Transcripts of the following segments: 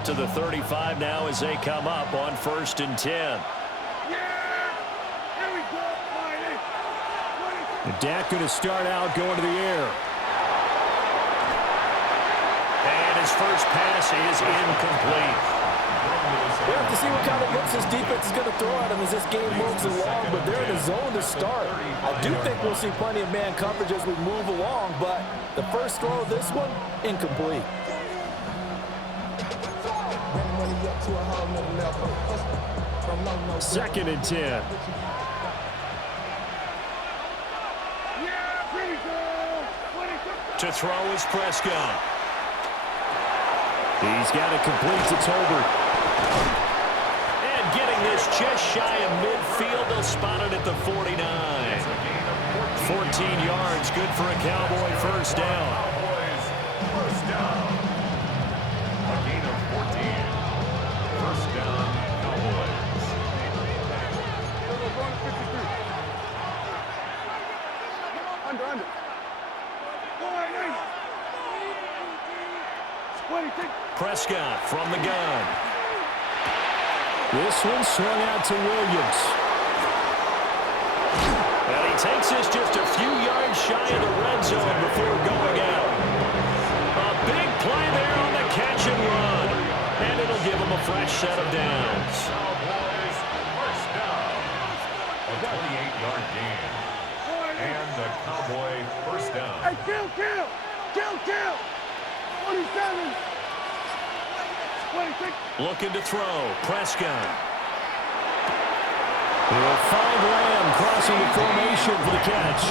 out to the 35 now as they come up on 1st and 10. Dak going to start out going to the air. And his first pass is incomplete. We have to see what kind of looks this defense is going to throw at him as this game moves along, but they're in the zone to start. I do think we'll see plenty of man coverage as we move along, but the first throw of this one, incomplete. Second and 10. To throw is Prescott. He's got it complete to Tolbert. And getting this just shy of midfield. They'll spot it at the 49. 14 yards, good for a Cowboy first down. First down. A gain of 14. First down, Cowboys. Under. Prescott from the gun. This one swung out to Williams. And he takes this just a few yards shy of the red zone before going out. A big play there on the catch and run. And it'll give him a fresh set of downs. Cowboys, first down. A 28-yard gain. And the Cowboy first down. Hey, kill! 27. 26. Looking to throw. Prescott. He'll find Lamb crossing the formation for the catch.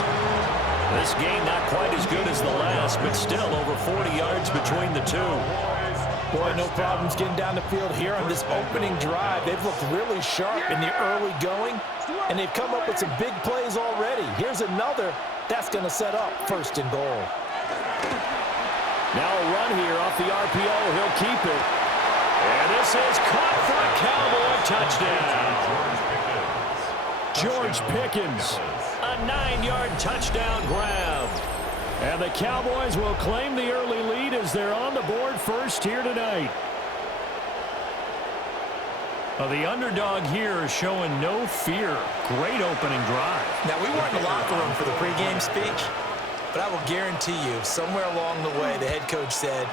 This game not quite as good as the last, but still over 40 yards between the two. Boy, no problems getting down the field here on this opening drive. They've looked really sharp in the early going, and they've come up with some big plays already. Here's another that's going to set up 1st and goal. Now a run here off the RPO. He'll keep it. And this is caught for a Cowboy touchdown. George Pickens, a 9-yard touchdown grab. And the Cowboys will claim the early lead as they're on the board first here tonight. The underdog here is showing no fear. Great opening drive. Now, we weren't in the locker room for the pregame speech, but I will guarantee you, somewhere along the way, the head coach said,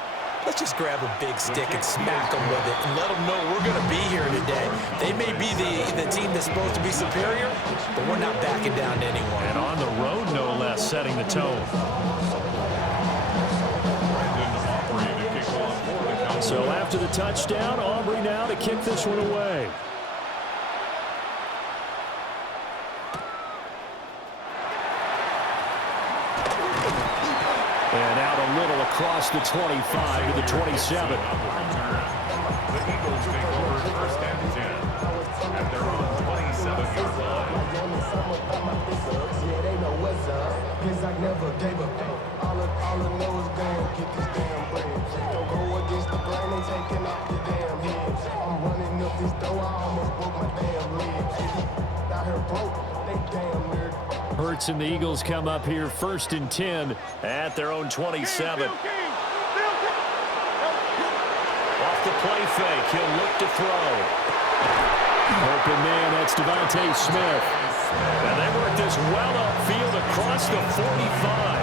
let's just grab a big stick and smack them with it and let them know we're going to be here today. They may be the team that's supposed to be superior, but we're not backing down to anyone. And on the road, no less, setting the tone. So after the touchdown, Aubrey now to kick this one away. And out a little across the 25 to the 27. The Eagles take over 1st and 10 at their own 27-yard line. All I know is damn, get this damn bread. Don't go against the grain and taking off your damn head. I'm running up this door, I almost broke my damn leg. Out here broke, they damn nerd. Hurts and the Eagles come up here 1st and 10 at their own 27. Off the play fake, he'll look to throw. Open man, that's Devontae Smith. And they work this well upfield across the 45.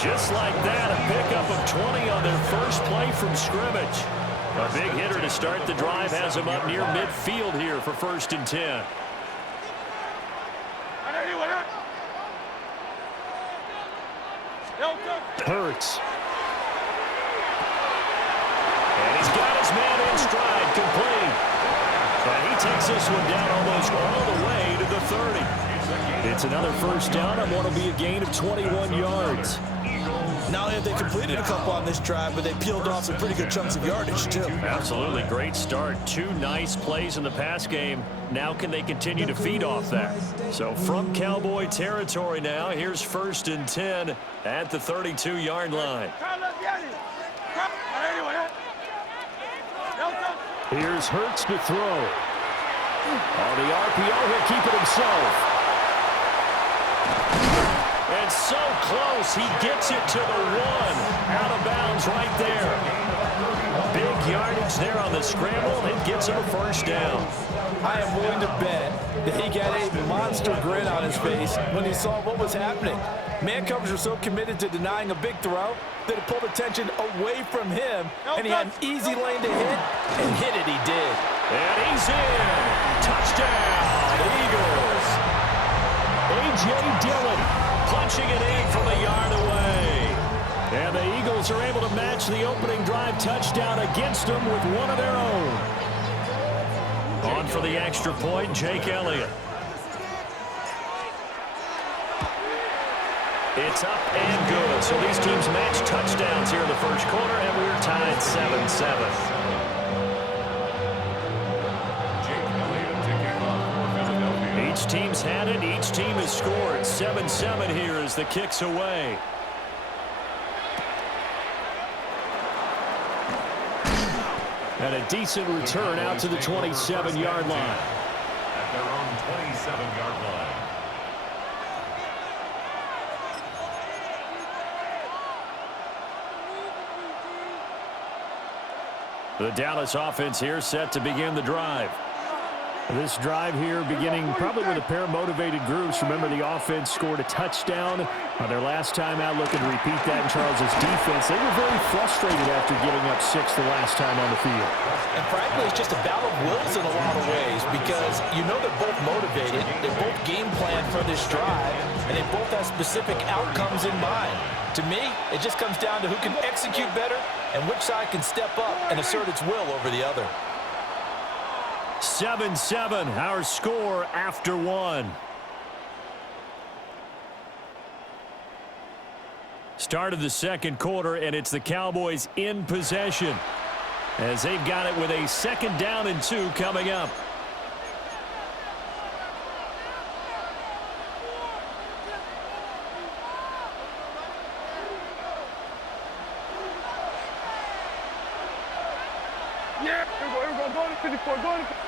Just like that, a pickup of 20 on their first play from scrimmage. A big hitter to start the drive has him up near midfield here for 1st and 10. Hurts. And he's got his man in stride, complete. And he takes this one down almost all the way to the 30. It's another first down on what will be a gain of 21 yards. Not only have they completed a couple on this drive, but they peeled off some pretty good chunks of yardage, too. Absolutely. Great start. 2 nice plays in the pass game. Now can they continue to feed off that? So from Cowboy territory now, here's 1st and 10 at the 32-yard line. Here's Hurts to throw. On the RPO, he'll keep it himself. And so close, he gets it to the 1. Out of bounds right there. Big yardage yards there on the scramble and gets him a first down. I am willing to bet that he got a monster grin on his face when he saw what was happening. Man coverage were so committed to denying a big throw that it pulled attention away from him, and he had an easy lane to hit, and hit it he did. And he's in. Touchdown, Eagles. A.J. Dillon punching it in from a yard away. And the Eagles are able to match the opening drive touchdown against them with one of their own. On for the extra point, Jake Elliott. It's up and good. So these teams match touchdowns here in the first quarter, and we're tied 7-7. Each team's had it. Each team has scored. 7-7 here as the kick's away. And a decent return out to the 27-yard line. At their own 27-yard line. The Dallas offense here set to begin the drive. This drive here beginning probably with a pair of motivated groups. Remember, the offense scored a touchdown their last time out, looking to repeat that in Charles's defense. They were very frustrated after giving up 6 the last time on the field. And frankly, it's just a battle of wills in a lot of ways because you know they're both motivated, they're both game planned for this drive, and they both have specific outcomes in mind. To me, it just comes down to who can execute better and which side can step up and assert its will over the other. 7-7, our score after one. Start of the second quarter, and it's the Cowboys in possession as they've got it with a 2nd down and 2 coming up. Yeah, here we go, go to 54, go to 54,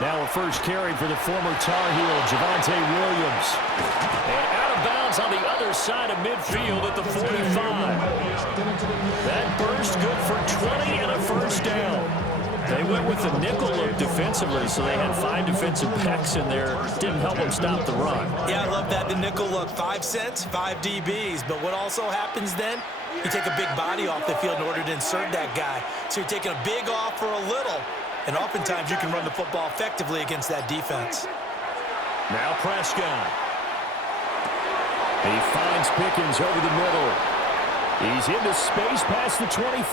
Now a first carry for the former Tar Heel, Javonte Williams. And out of bounds on the other side of midfield at the 45. That burst good for 20 and a first down. They went with the nickel look defensively, so they had 5 defensive backs in there. Didn't help them stop the run. Yeah, I love that, the nickel look. 5 cents, 5 DBs. But what also happens then, you take a big body off the field in order to insert that guy. So you're taking a big off for a little. And oftentimes you can run the football effectively against that defense. Now Prescott. He finds Pickens over the middle. He's into space past the 25.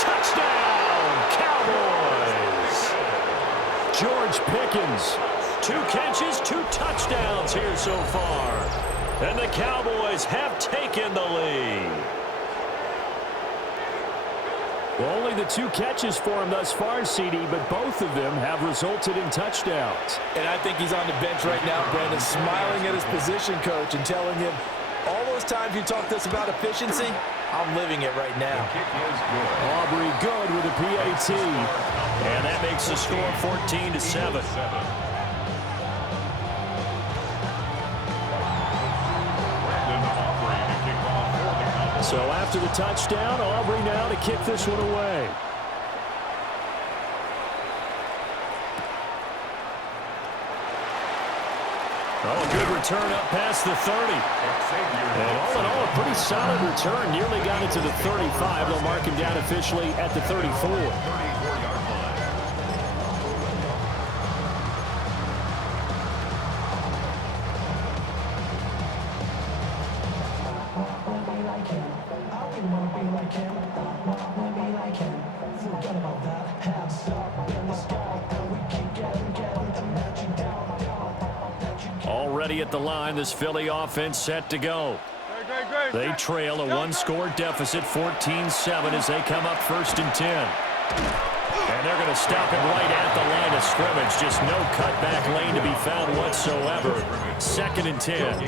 Touchdown, Cowboys! George Pickens. 2 catches, 2 touchdowns here so far. And the Cowboys have taken the lead. Well, only the 2 catches for him thus far, CD, but both of them have resulted in touchdowns. And I think he's on the bench right now, Brandon, smiling at his position coach and telling him, all those times you talked to us about efficiency, I'm living it right now. Aubrey good with a PAT. And that makes the score 14-7. So after the touchdown, Aubrey now to kick this one away. Oh, a good return up past the 30. And all in all, a pretty solid return. Nearly got it to the 35. They'll mark him down officially at the 34. Already at the line, this Philly offense set to go. They trail a 1-score deficit, 14-7, as they come up 1st and 10. And they're going to stop it right at the line of scrimmage. Just no cutback lane to be found whatsoever. 2nd and 10.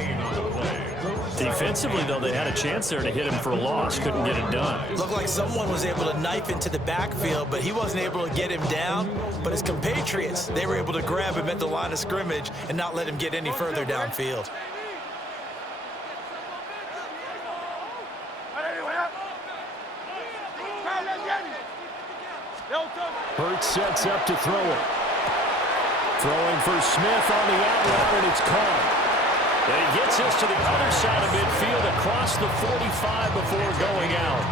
Defensively, though, they had a chance there to hit him for a loss. Couldn't get it done. Looked like someone was able to knife into the backfield, but he wasn't able to get him down. But his compatriots, they were able to grab him at the line of scrimmage and not let him get any further downfield. Hurts sets up to throw it. Throwing for Smith on the outlet, and it's caught. And he gets this to the other side of midfield across the 45 before going out.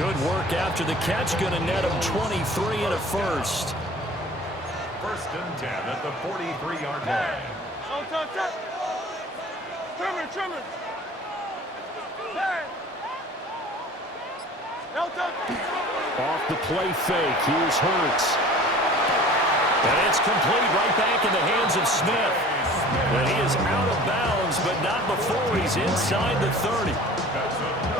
Good work after the catch. Going to net him 23 and a first. First and 10 at the 43-yard line. Trimmer. Off the play fake. Here's Hurts. And it's complete right back in the hands of Smith. And he is out of bounds, but not before he's inside the 30.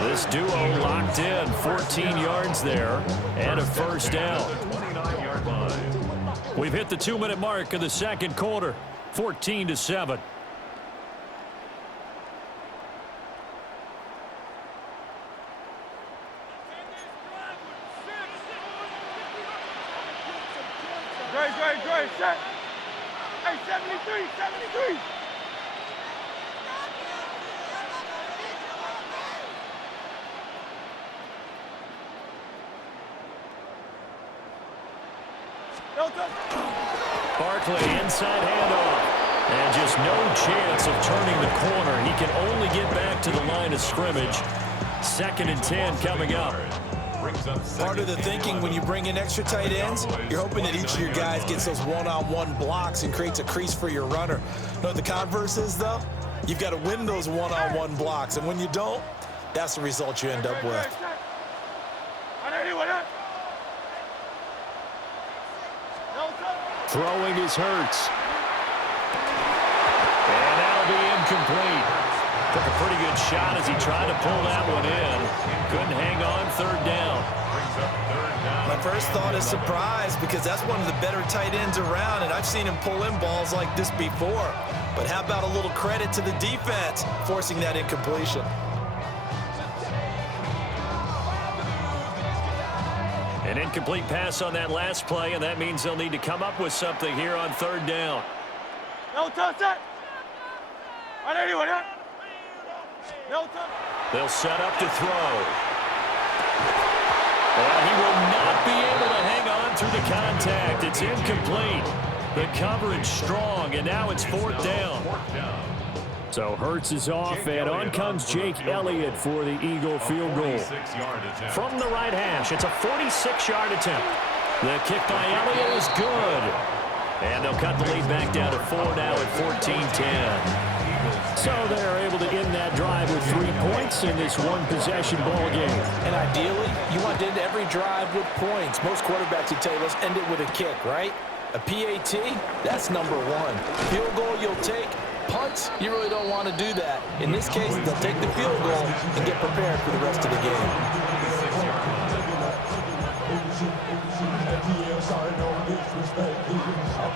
This duo locked in. 14 yards there and a first down. We've hit the 2-minute mark of the second quarter. 14-7. Great, set. Hey, 73. Barkley inside handoff. And just no chance of turning the corner. He can only get back to the line of scrimmage. 2nd and 10 coming up. Part of the thinking when you bring in extra tight ends, you're hoping that each of your guys gets those one-on-one blocks and creates a crease for your runner. You know what the converse is, though? You've got to win those one-on-one blocks, and when you don't, that's the result you end up with. Throwing is Hurts. And that'll be incomplete. Took a pretty good shot as he tried to pull that one in. Couldn't hang on. 3rd down. My first thought is surprise, because that's one of the better tight ends around, and I've seen him pull in balls like this before. But how about a little credit to the defense forcing that incompletion? An incomplete pass on that last play, and that means they'll need to come up with something here on 3rd down. No touch that. They'll set up to throw. Well, he will not be able to hang on through the contact. It's incomplete. The coverage strong, and now it's 4th down. So Hurts is off, and on comes Jake Elliott for the Eagle field goal. From the right hash, it's a 46-yard attempt. The kick by Elliott is good. And they'll cut the lead back down to 4 now at 14-10. So they're able to end that drive with 3 points in this one-possession ball game. And ideally, you want to end every drive with points. Most quarterbacks would tell you, let's end it with a kick, right? A PAT, that's number 1. Field goal you'll take. Punts, you really don't want to do that. In this case, they'll take the field goal and get prepared for the rest of the game.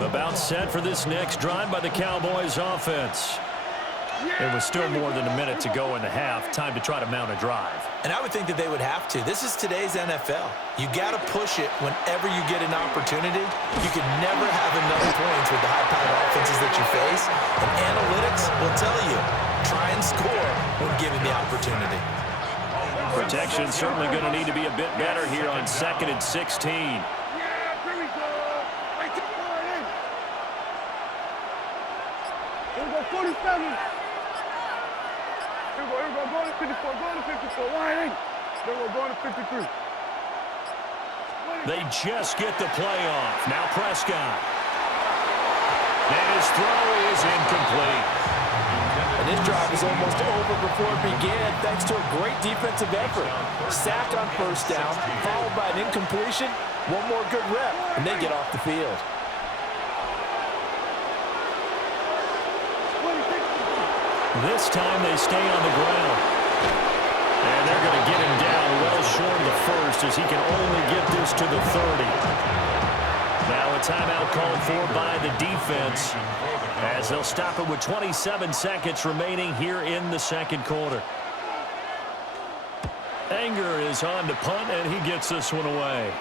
About set for this next drive by the Cowboys offense. It was still more than a minute to go in the half. Time to try to mount a drive. And I would think that they would have to. This is today's NFL. You got to push it whenever you get an opportunity. You can never have enough points with the high-powered offenses that you face. And analytics will tell you, try and score when given the opportunity. Protection certainly going to need to be a bit better here on 2nd and 16. Here we go, 47. Here we go, go to 54, go to 54. Line in. Then we're going to 53. They just get the play off. Now Prescott. And his throw is incomplete. And this drive is almost over before it began, thanks to a great defensive effort. Sack on 1st down, followed by an incompletion. One more good rep, and they get off the field. This time they stay on the ground. And they're going to get him down well short of the first as he can only get this to the 30. Now a timeout called for by the defense as they'll stop it with 27 seconds remaining here in the second quarter. Anger is on to punt, and he gets this one away.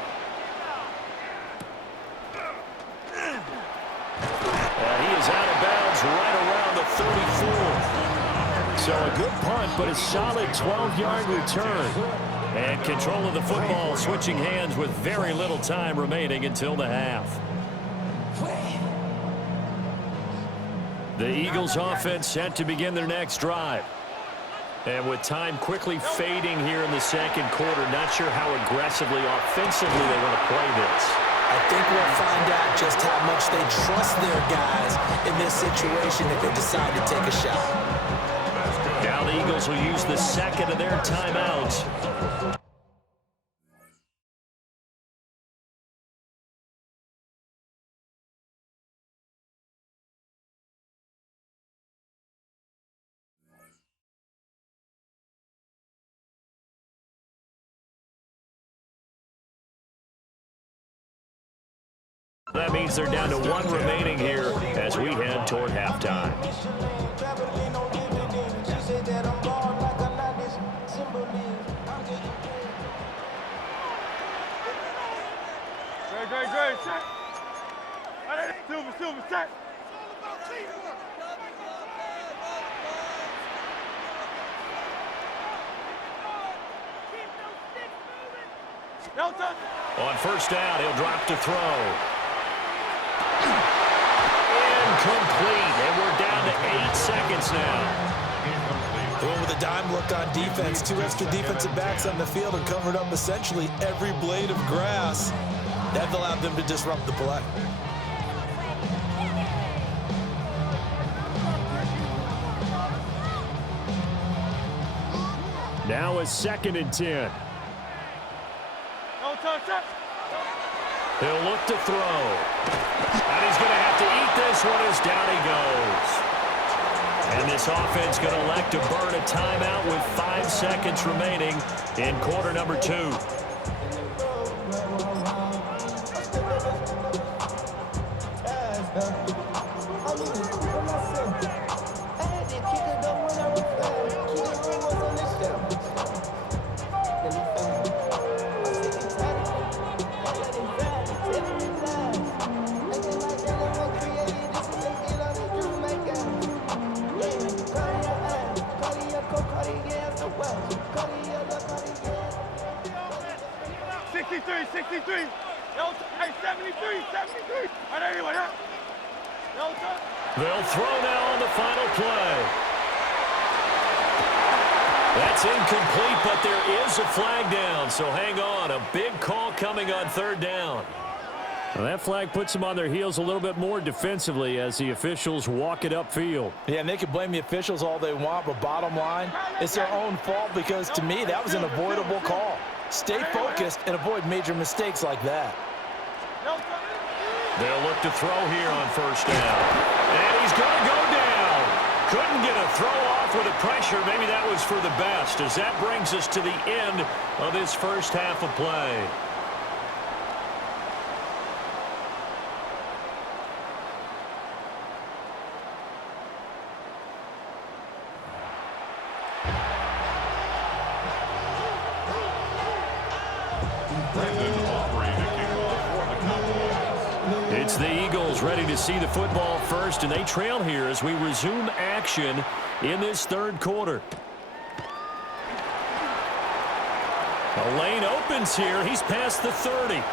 And he is out of bounds right around the 34. So a good punt, but a solid 12-yard return. And control of the football switching hands with very little time remaining until the half. The Eagles offense set to begin their next drive. And with time quickly fading here in the second quarter, not sure how aggressively, offensively they want to play this. I think we'll find out just how much they trust their guys in this situation if they decide to take a shot. Now the Eagles will use the second of their timeouts. That means they're down to one remaining here as we head toward halftime. Great, set. Silver, set. On first down, he'll drop to throw. Incomplete, and we're down to 8 seconds now. Going with a dime look on defense. 2 extra defensive backs on the field and covered up essentially every blade of grass. That allowed them to disrupt the play. Now a 2nd and 10. He'll look to throw. And he's going to have to eat this one as down he goes. And this offense going to elect to burn a timeout with 5 seconds remaining in quarter number 2. They'll throw now on the final play. That's incomplete, but there is a flag down, so hang on. A big call coming on 3rd down. Well, that flag puts them on their heels a little bit more defensively as the officials walk it upfield. Yeah, and they can blame the officials all they want, but bottom line, it's their own fault because, to me, that was an avoidable call. Stay focused and avoid major mistakes like that. They'll look to throw here on first down. And he's going to go down. Couldn't get a throw off with the pressure. Maybe that was for the best, as that brings us to the end of this first half of play. It's the Eagles ready to see the football first, and they trail here as we resume action in this 3rd quarter. A lane opens here. He's past the 30. And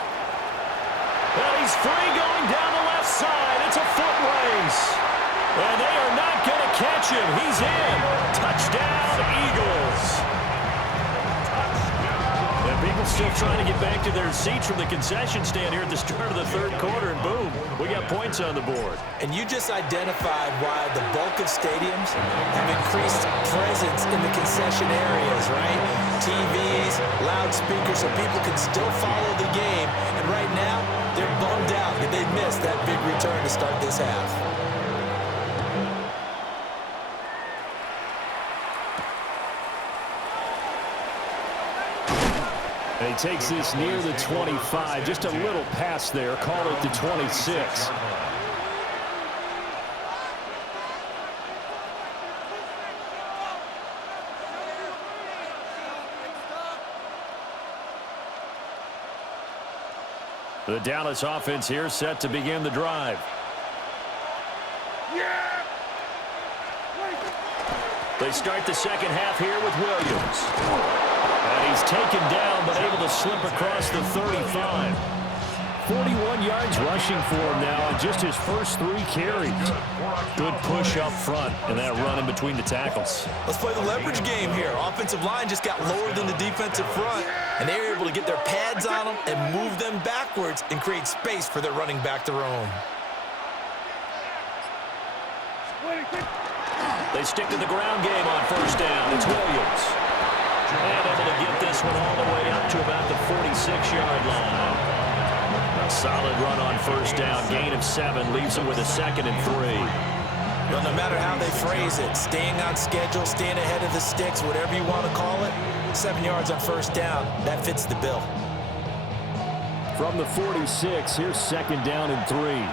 he's free going down the left side. It's a foot race. And they are not going to catch him. He's in. Touchdown, Eagles. And people still trying to get back to their seats from the concession stand here at the start of the 3rd quarter, and boom, we got points on the board. And you just identified why the bulk of stadiums have increased presence in the concession areas, right? TVs, loudspeakers, so people can still follow the game. And right now, they're bummed out that they missed that big return to start this half. And he takes this near the 25. Just a little pass there. Call it the 26. The Dallas offense here set to begin the drive. The They start the second half here with Williams. And he's taken down, but able to slip across the 35. 41 yards rushing for him now on just his first 3 carries. Good push up front and that run in between the tackles. Let's play the leverage game here. Offensive line just got lower than the defensive front, and they were able to get their pads on them and move them backwards and create space for their running back to roam. They stick to the ground game on first down. It's Williams. And able to get this one all the way up to about the 46-yard line. A solid run on first down. Gain of 7 leaves them with a 2nd and 3. Well, no matter how they phrase it, staying on schedule, staying ahead of the sticks, whatever you want to call it, 7 yards on first down, that fits the bill. From the 46, here's 2nd down and 3.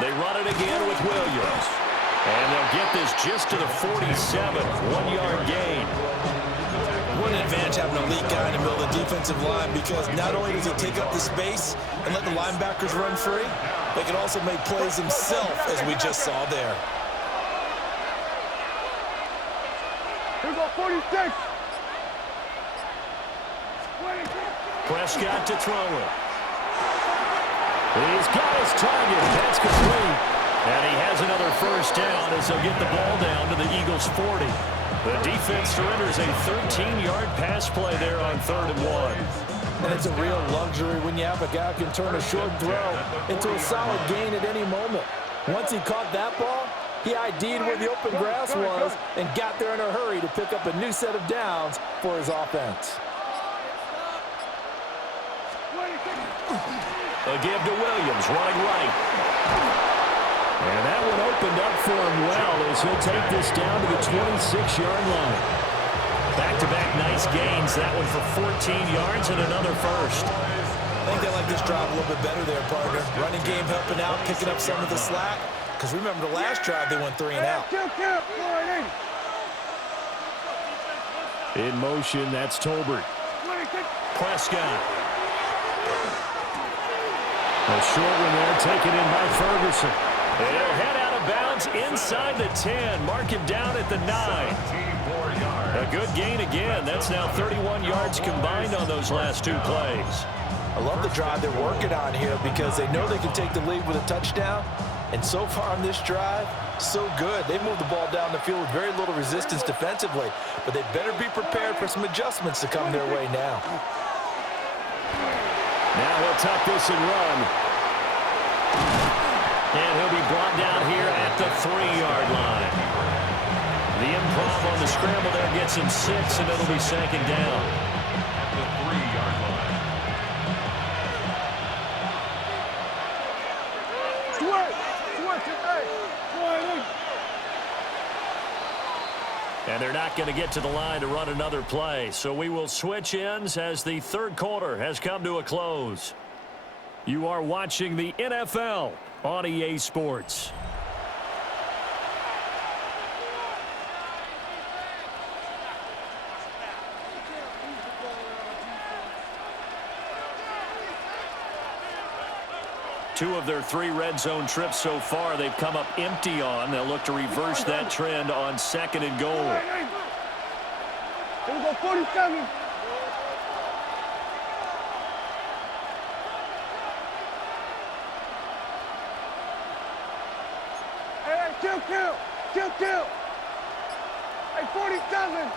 They run it again with Williams. And they'll get this just to the 47, 1-yard gain. What an advantage having an elite guy in the middle of the defensive line, because not only does he take up the space and let the linebackers run free, but he can also make plays himself, as we just saw there. Here we go, 46. Prescott to throw it. He's got his target. That's complete. And he has another first down as they'll get the ball down to the Eagles' 40. The defense surrenders a 13-yard pass play there on 3rd and 1. And it's a real luxury when you have a guy who can turn a short throw into a solid gain at any moment. Once he caught that ball, he ID'd where the open grass was and got there in a hurry to pick up a new set of downs for his offense. A give to Williams, running right. And that one opened up for him well as he'll take this down to the 26-yard line. Back-to-back nice gains. That one for 14 yards and another first. I think they like this drive a little bit better there, partner. Running game helping out, picking up some of the slack. Because remember the last drive, they went 3 and out. In motion, that's Tolbert. Prescott. A short one there, taken in by Ferguson. And he'll head out of bounds inside the 10. Mark him down at the 9. A good gain again. That's now 31 yards combined on those last 2 plays. I love the drive they're working on here because they know they can take the lead with a touchdown. And so far on this drive, so good. They've moved the ball down the field with very little resistance defensively. But they better be prepared for some adjustments to come their way now. Now he'll tuck this and run. And he'll be brought down here at the 3-yard line. The improv on the scramble there gets him 6, and it'll be 2nd down. At the 3-yard line. And they're not going to get to the line to run another play. So we will switch ends as the 3rd quarter has come to a close. You are watching the NFL on EA Sports. Two of their 3 red zone trips so far they've come up empty on. They'll look to reverse that trend on 2nd and goal. Here we go, 47. Hey, kill. Hey, 47.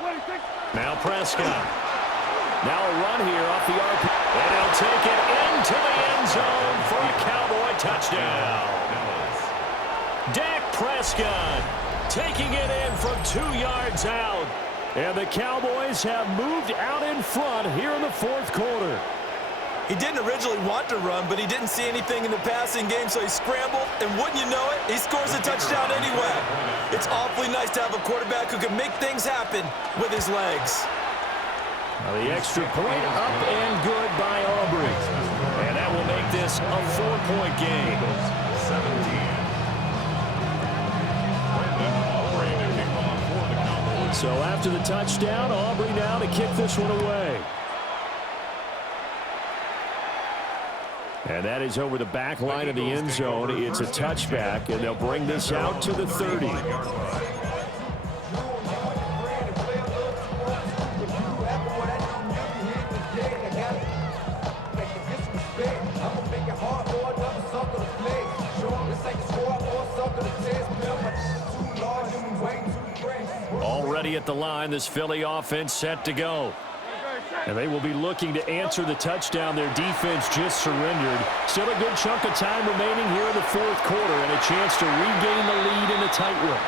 26. Now Prescott. Now a run here off the RP. And he'll take it into the end zone for a Cowboy touchdown. Dak Prescott taking it in from 2 yards out. And the Cowboys have moved out in front here in the 4th quarter. He didn't originally want to run, but he didn't see anything in the passing game, so he scrambled, and wouldn't you know it, he scores a touchdown anyway. It's awfully nice to have a quarterback who can make things happen with his legs. Now the extra point up and good by Aubrey. And that will make this a 4-point game. 17. So after the touchdown, Aubrey now to kick this one away. And that is over the back line of the end zone. It's a touchback, and they'll bring this out to the 30. Already at the line, this Philly offense set to go. And they will be looking to answer the touchdown their defense just surrendered. Still a good chunk of time remaining here in the fourth quarter and a chance to regain the lead in a tight one.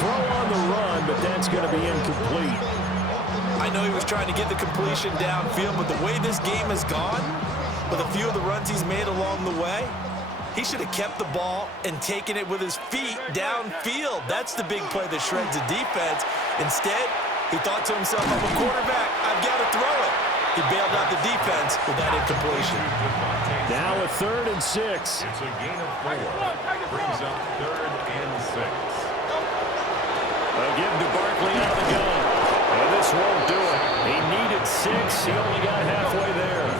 Throw on the run, but that's going to be incomplete. I know he was trying to get the completion downfield, but the way this game has gone, with a few of the runs he's made along the way, he should have kept the ball and taken it with his feet downfield. That's the big play that shreds the defense. Instead, he thought to himself, I'm a quarterback, I've got to throw it. He bailed out the defense with that incompletion. Now a 3rd and 6. It's a gain of 4. Brings up 3rd and 6. They'll give to Barkley out of the gun. And this won't do it. He needed 6. He only got halfway there.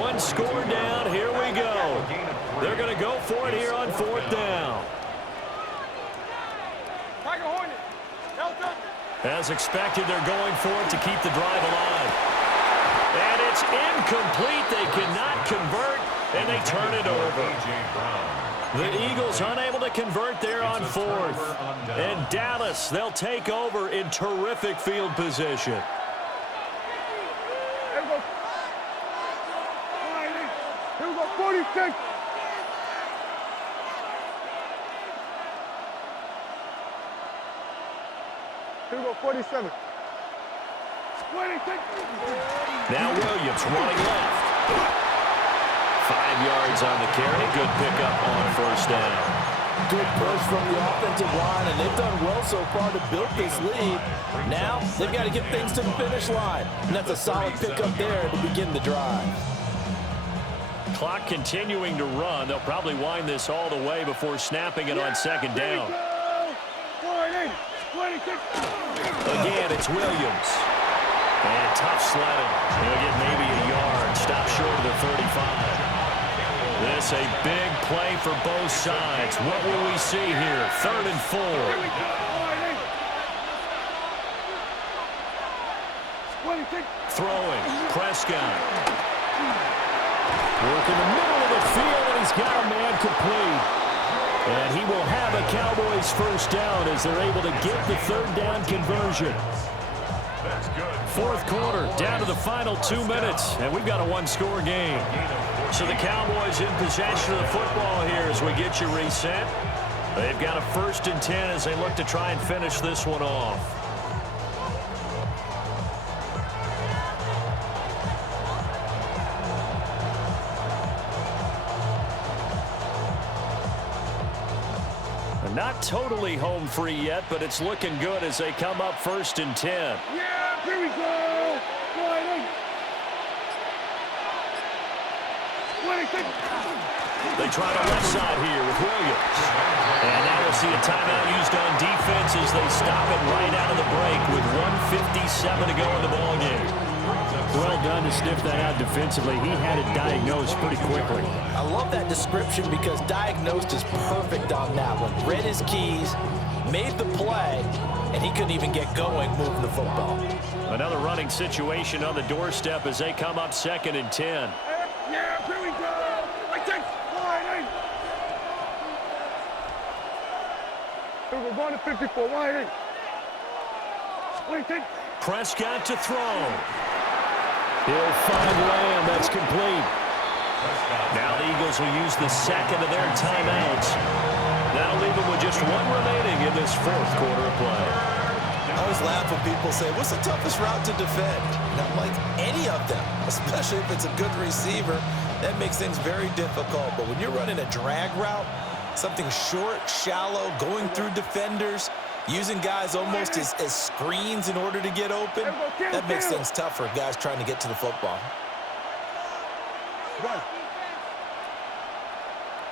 One score down. Here we go. They're going to go for it here on 4th down. As expected, they're going for it to keep the drive alive. And it's incomplete. They cannot convert, and they turn it over. The Eagles unable to convert there on 4th. And Dallas, they'll take over in terrific field position. Here we go, 46. Here we go, 47. 26. Now Williams running left. 5 yards on the carry. Good pickup on 1st down. Good push from the offensive line, and they've done well so far to build this lead. Now they've got to get things to the finish line, and that's a solid pickup there to begin the drive. Clock continuing to run. They'll probably wind this all the way before snapping it on 2nd down. Again, it's Williams. And tough sledding. He'll get maybe a yard. Stop short of the 35. This a big play for both sides. What will we see here? 3rd and 4. Throwing. Prescott. Working the middle of the field, and he's got a man complete. And he will have a Cowboys 1st down as they're able to get the 3rd down conversion. 4th quarter, down to the final 2 minutes, and we've got a 1-score game. So the Cowboys in possession of the football here as we get you reset. They've got a 1st and 10 as they look to try and finish this one off. Not totally home free yet, but it's looking good as they come up 1st and 10. Yeah, here we go. 26. They try the left side here with Williams. And now we'll see a timeout used on defense as they stop it right out of the break with 1:57 to go in the ballgame. Well done to sniff that out defensively. He had it diagnosed pretty quickly. I love that description because diagnosed is perfect on that one. Read his keys, made the play, and he couldn't even get going moving the football. Another running situation on the doorstep as they come up 2nd and 10. Yeah, here we go. Here we go, going to 54. Wide in. 26. Prescott to throw. He'll find Lamb. That's complete. Now the Eagles will use the 2nd of their timeouts. That'll leave them with just 1 remaining in this 4th quarter of play. I always laugh when people say, what's the toughest route to defend? And I'm like, any of them, especially if it's a good receiver. That makes things very difficult. But when you're running a drag route, something short, shallow, going through defenders, using guys almost as screens in order to get open, that makes things tough for guys trying to get to the football.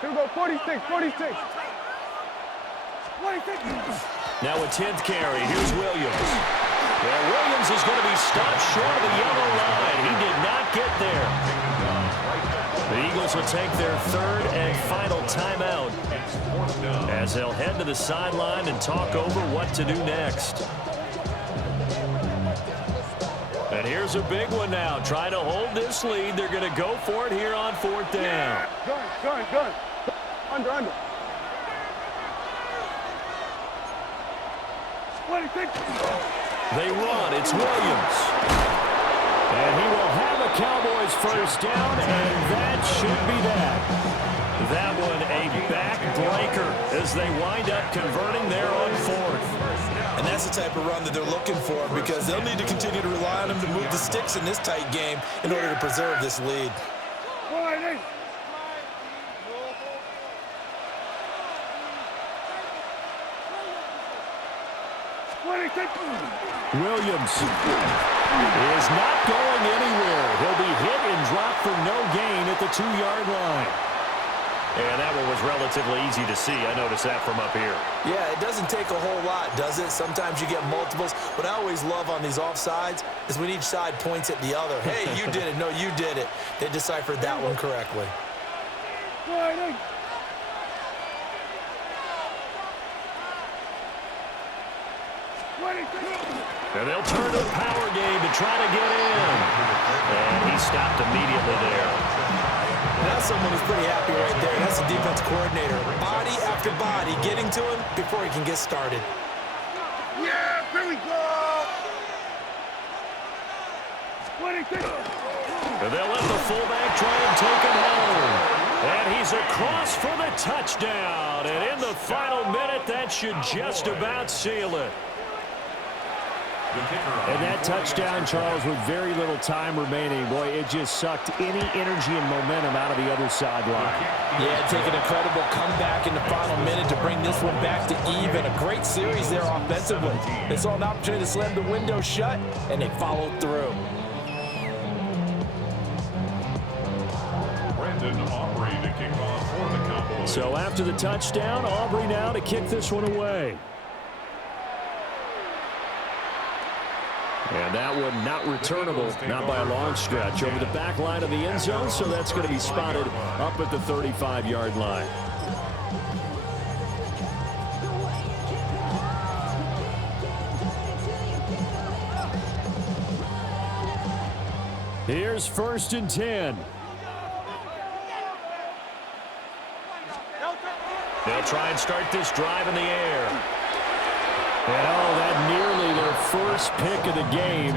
Here we go, 46, 46. 26. Now a 10th carry. Here's Williams. Well, Williams is going to be stopped short of the yellow line. He did not get there. The Charles will take their third and final timeout as they'll head to the sideline and talk over what to do next. And here's a big one now. Trying to hold this lead. They're going to go for it here on fourth down. Gun. Under. They run. It's Williams. And he will have a Cowboys first down, and that should be that. That one a backbreaker as they wind up converting there on fourth. And that's the type of run that they're looking for, because they'll need to continue to rely on him to move the sticks in this tight game in order to preserve this lead. Williams is not going anywhere. He'll be hit and dropped for no gain at the 2-yard line. And that one was relatively easy to see. I noticed that from up here. Yeah, it doesn't take a whole lot, does it? Sometimes you get multiples. What I always love on these offsides is when each side points at the other. Hey, you did it. No, you did it. They deciphered that one correctly. And they'll turn to the power game to try to get in. And he stopped immediately there. That's someone who's pretty happy right there. That's the defense coordinator. Body after body getting to him before he can get started. Yeah, here we go. And they'll let the fullback try and take him home. And he's across for the touchdown. And in the final minute, that should just about seal it. And that touchdown, Charles, with very little time remaining, boy, it just sucked any energy and momentum out of the other sideline. Yeah, take an incredible comeback in the final minute to bring this one back to even. A great series there offensively. They saw an opportunity to slam the window shut, and they followed through. Aubrey to kick off for the Cowboys. So after the touchdown, Aubrey now to kick this one away. And that one not returnable, not by a long stretch, over the back line of the end zone, so that's going to be spotted up at the 35-yard line. Here's 1st and 10. They'll try and start this drive in the air. And that nearly their first pick of the game,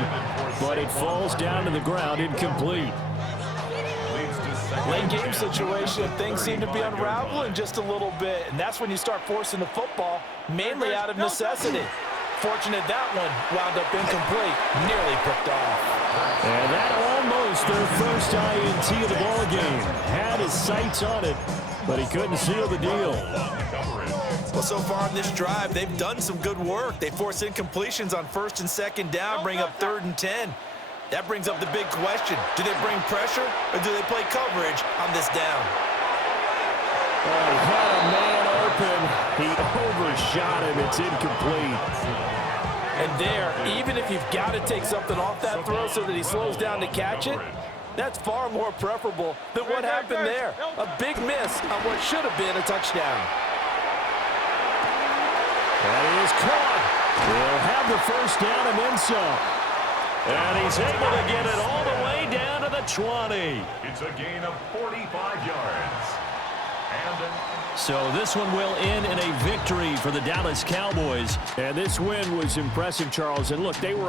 but it falls down to the ground incomplete. Late game situation, things seem to be unraveling just a little bit, and that's when you start forcing the football, mainly out of necessity. Fortunate that one wound up incomplete, nearly picked off. And that almost their first INT of the ball game. Had his sights on it, but he couldn't seal the deal. Well, so far in this drive, they've done some good work. They force incompletions on 1st and 2nd down, bring up 3rd and 10. That brings up the big question. Do they bring pressure, or do they play coverage on this down? Oh, he had a man open. He overshot him. It's incomplete. And there, even if you've got to take something off that throw so that he slows down to catch it, that's far more preferable than what happened there. A big miss on what should have been a touchdown. That is caught. He'll have the first down and then some. And he's able to get it all the way down to the 20. It's a gain of 45 yards. So this one will end in a victory for the Dallas Cowboys. And this win was impressive, Charles. And look, they were